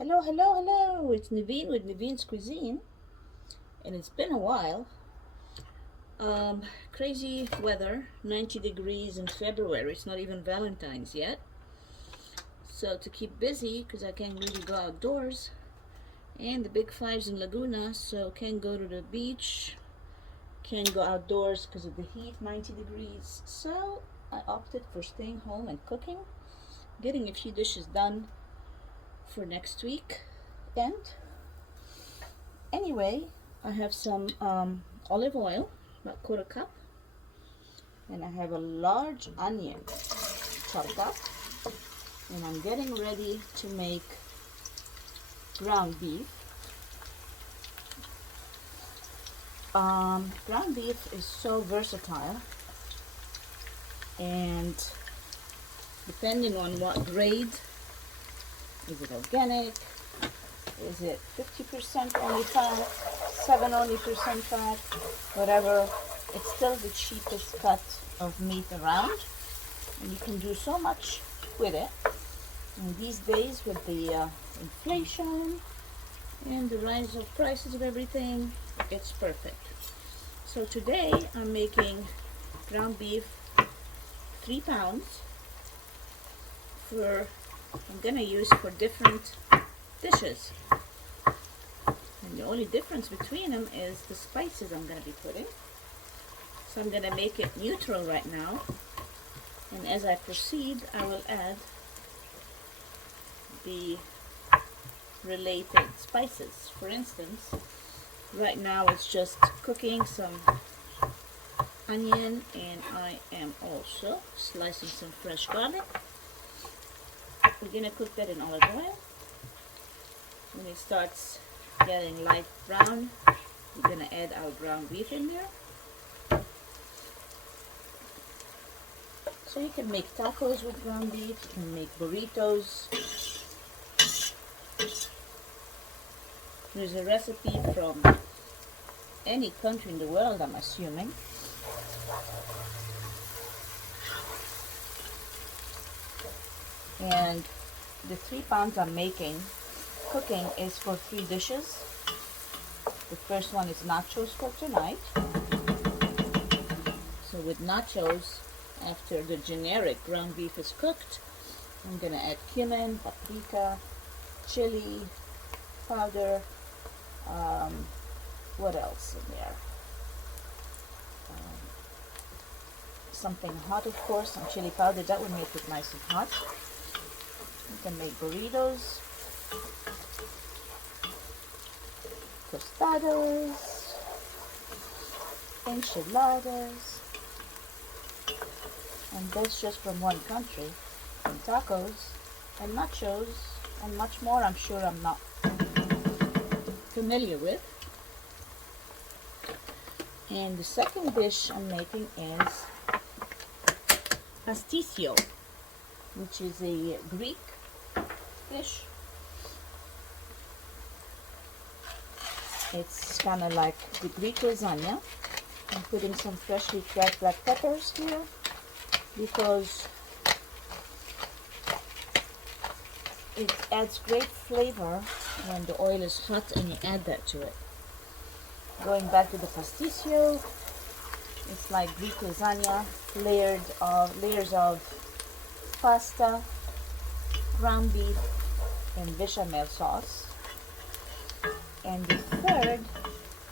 Hello, hello, hello. It's Naveen with Naveen's Cuisine, and it's been a while. Um, Crazy weather, 90 degrees in February. It's not even Valentine's yet. So to keep busy, because I can't really go outdoors, and the big fives in Laguna, so can't go to the beach, can't go outdoors because of the heat, 90 degrees. So I opted for staying home and cooking, getting a few dishes done for next week. And anyway, I have some olive oil, about quarter cup, and I have a large onion chopped up, and I'm getting ready to make ground beef. Ground beef is so versatile, and depending on what grade, is it organic, is it 50% only fat, 7 only percent fat, whatever, it's still the cheapest cut of meat around, and you can do so much with it. And these days, with the inflation and the rise of prices of everything, it's perfect. So today I'm making ground beef 3 pounds I'm gonna use for different dishes. And the only difference between them is the spices I'm gonna be putting. So I'm gonna make it neutral right now, and as I proceed I will add the related spices. For instance, right now it's just cooking some onion, and I am also slicing some fresh garlic. We're gonna cook that in olive oil. When it starts getting light brown, we're gonna add our ground beef in there. So you can make tacos with ground beef, you can make burritos. There's a recipe from any country in the world, I'm assuming. And the 3 pounds I'm cooking is for 3 dishes. The first one is nachos for tonight. So with nachos, after the generic ground beef is cooked, I'm gonna add cumin, paprika, chili powder, what else in there? Something hot, of course, some chili powder. That would make it nice and hot. You can make burritos, tostadas, enchiladas, and that's just from one country. And tacos and nachos and much more I'm sure I'm not familiar with. And the second dish I'm making is pasticcio, which is a Greek dish. It's kind of like the Greek lasagna. I'm putting some freshly cracked black peppers here because it adds great flavor when the oil is hot and you add that to it. Going back to the pasticcio, it's like Greek lasagna, layers of pasta, ground beef, and bechamel sauce. And the third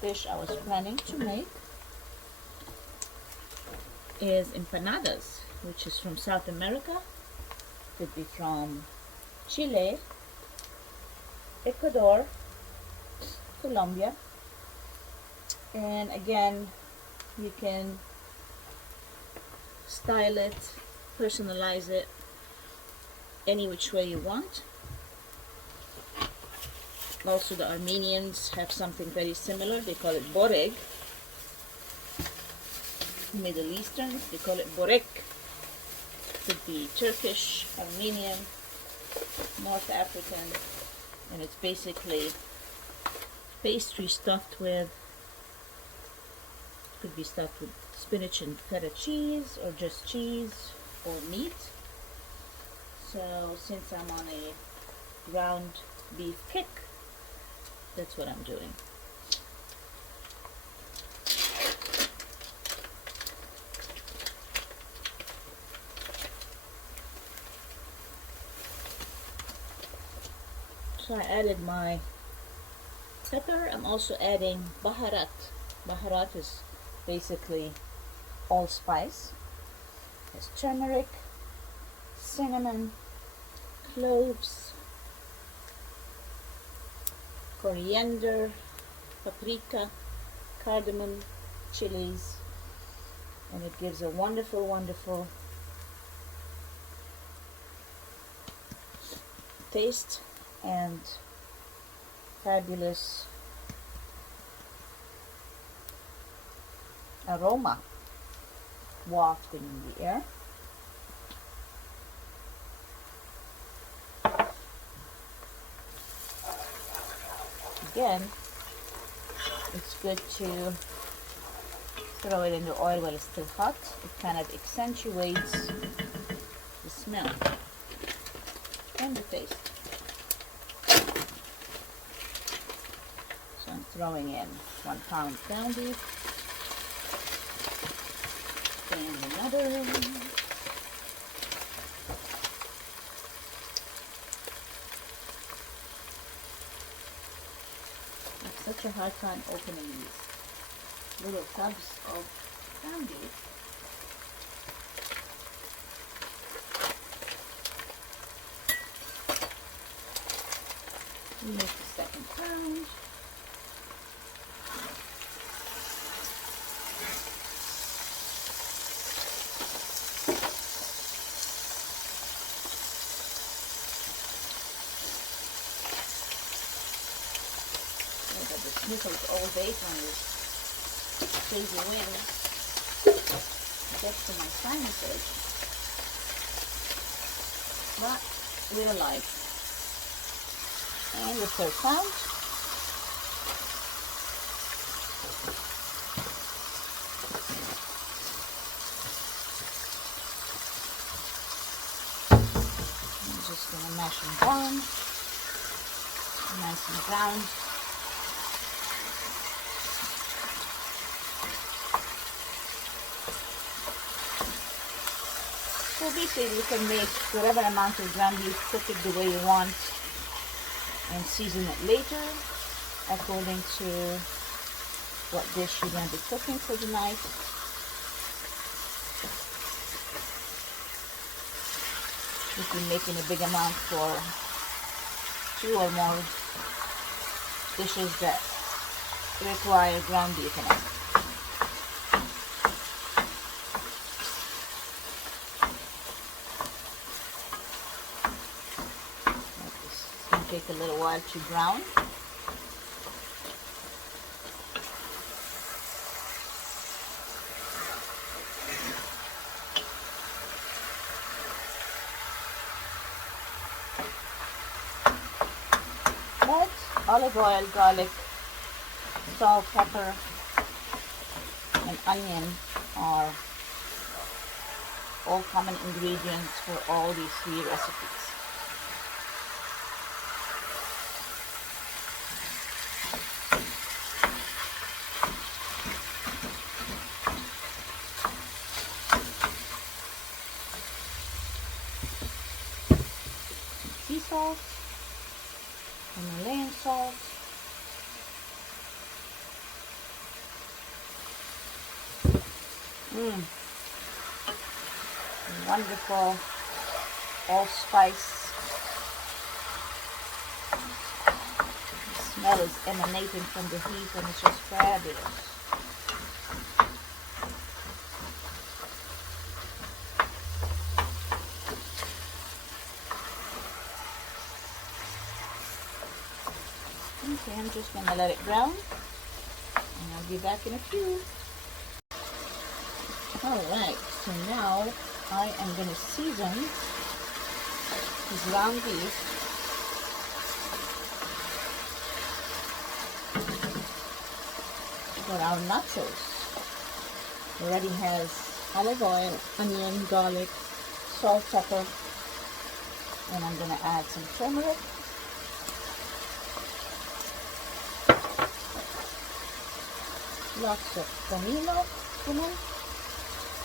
dish I was planning to make is empanadas, which is from South America. Could be from Chile, Ecuador, Colombia. And again, you can style it, personalize it any which way you want. Also, the Armenians have something very similar. They call it boreg. Middle Eastern, they call it borek. Could be Turkish, Armenian, North African, and it's basically pastry stuffed with, could be stuffed with spinach and feta cheese, or just cheese or meat. So since I'm on a ground beef kick. That's what I'm doing. So I added my pepper. I'm also adding baharat. Baharat is basically allspice. There's turmeric, cinnamon, cloves, coriander, paprika, cardamom, chilies, and it gives a wonderful, wonderful taste and fabulous aroma wafting in the air. Again, it's good to throw it in the oil while it's still hot. It kind of accentuates the smell and the taste. So I'm throwing in 1 pound ground beef and another. I have such a hard time opening these little tubs of ground beef. Make the second pound. Sniffles all day from this crazy wind. Gets to my sinuses, but we're alive. And the third pound. I'm just going to mash them down, nice and brown. So basically you can make whatever amount of ground beef, cook it the way you want, and season it later according to what dish you're going to be cooking for the night. If you're making a big amount for 2 or more dishes that require ground beef in it. Take a little while to brown. But olive oil, garlic, salt, pepper, and onion are all common ingredients for all these 3 recipes. Sea salt, Himalayan salt, wonderful allspice. The smell is emanating from the heat and it's just fabulous. Okay, I'm just going to let it brown and I'll be back in a few. Alright, so now I am going to season the ground beef for our nachos. It already has olive oil, onion, garlic, salt, pepper, and I'm going to add some turmeric. Lots of cumin,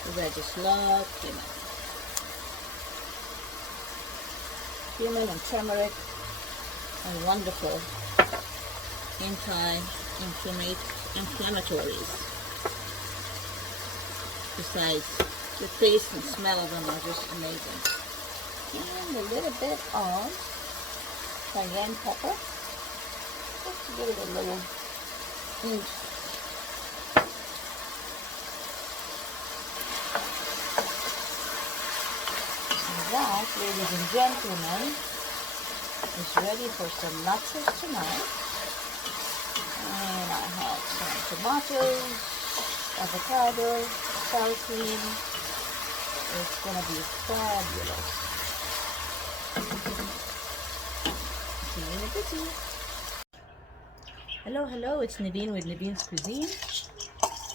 because I just love cumin. Cumin and turmeric are wonderful anti-inflammatories. Besides, the taste and smell of them are just amazing. And a little bit of cayenne pepper, just to give it a little oomph. And that, ladies and gentlemen, is ready for some nachos tonight. And I have some tomatoes, avocado, sour cream. It's gonna be fabulous. See you in a bit. Hello, hello, it's Naveen with Naveen's Cuisine.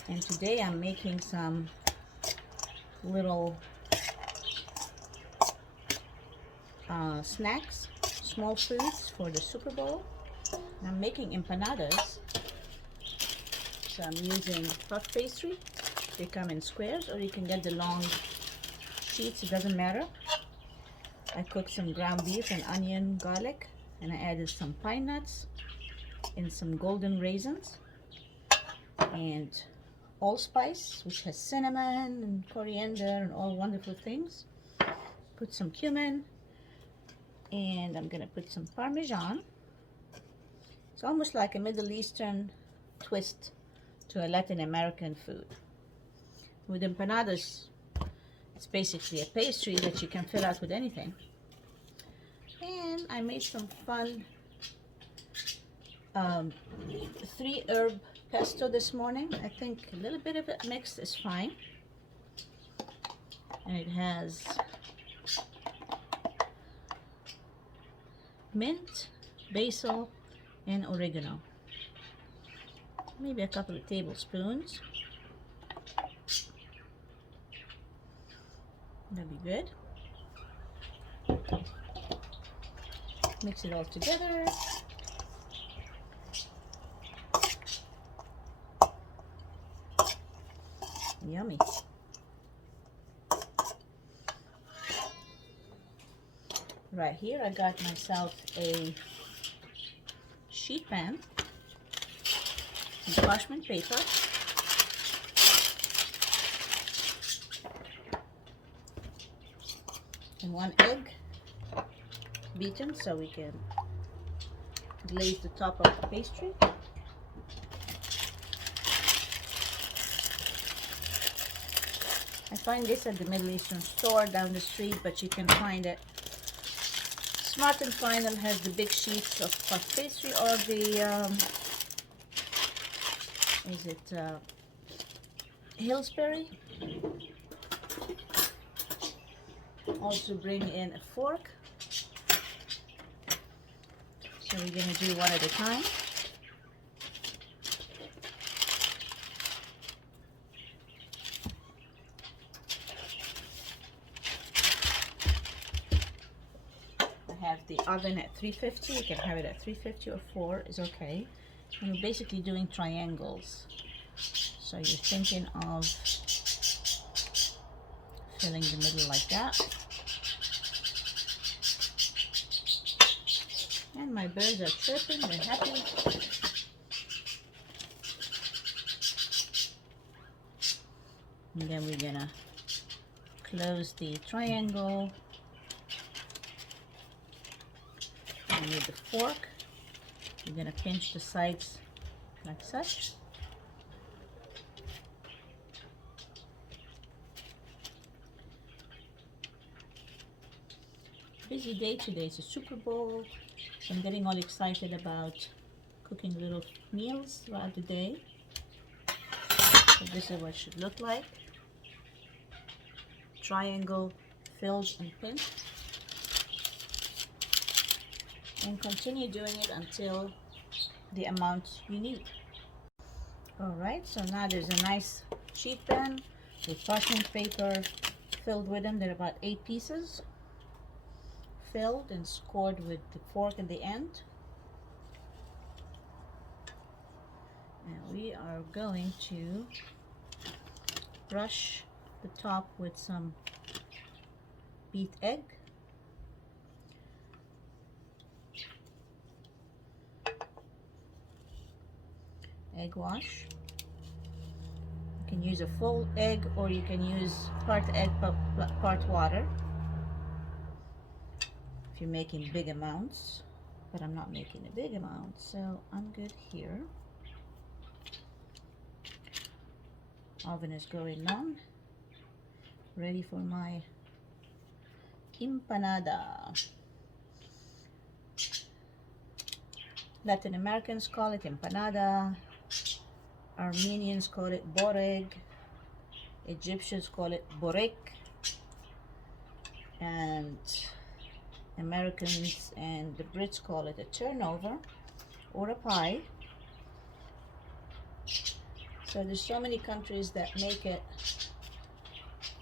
And today I'm making some little snacks, small foods for the Super Bowl. And I'm making empanadas. So I'm using puff pastry. They come in squares, or you can get the long sheets, it doesn't matter. I cooked some ground beef and onion, garlic, and I added some pine nuts and some golden raisins and allspice, which has cinnamon and coriander and all wonderful things. Put some cumin, and I'm gonna put some parmesan. It's almost like a Middle Eastern twist to a Latin American food. With empanadas, it's basically a pastry that you can fill out with anything. And I made some fun 3-herb pesto this morning. I think a little bit of it mixed is fine. And it has mint, basil, and oregano. Maybe a couple of tablespoons. That'd be good. Mix it all together. Yummy. Right here I got myself a sheet pan, some parchment paper, and 1 egg beaten so we can glaze the top of the pastry. I find this at the Middle Eastern store down the street, but you can find it. Smart and Final has the big sheets of puff pastry, or the Hillsbury. Also bring in a fork. So we're going to do one at a time. I have the oven at 350. You can have it at 350 or 4 is okay. And we're basically doing triangles. So you're thinking of filling the middle like that. And my birds are chirping, they're happy. And then we're gonna close the triangle. And with the fork, we're gonna pinch the sides like such. Busy day today, it's a Super Bowl. So I'm getting all excited about cooking little meals throughout the day. So this is what it should look like. Triangle filled and pinched. And continue doing it until the amount you need. Alright, so now there's a nice sheet pan with parchment paper filled with them. There are about 8 pieces. Filled and scored with the fork in the end. And we we are going to brush the top with some beat egg. Egg wash. You can use a full egg or you can use part egg, part water if you're making big amounts, but I'm not making a big amount, so I'm good here. Oven is going on, ready for my empanada. Latin Americans call it empanada, Armenians call it boreg, Egyptians call it borek, and Americans and the Brits call it a turnover or a pie. So there's so many countries that make it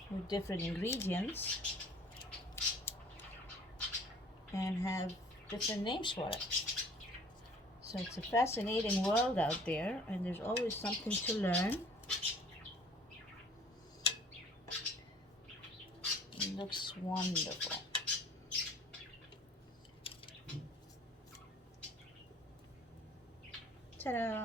with different ingredients and have different names for it. So it's a fascinating world out there, and there's always something to learn. It looks wonderful. Ta-da!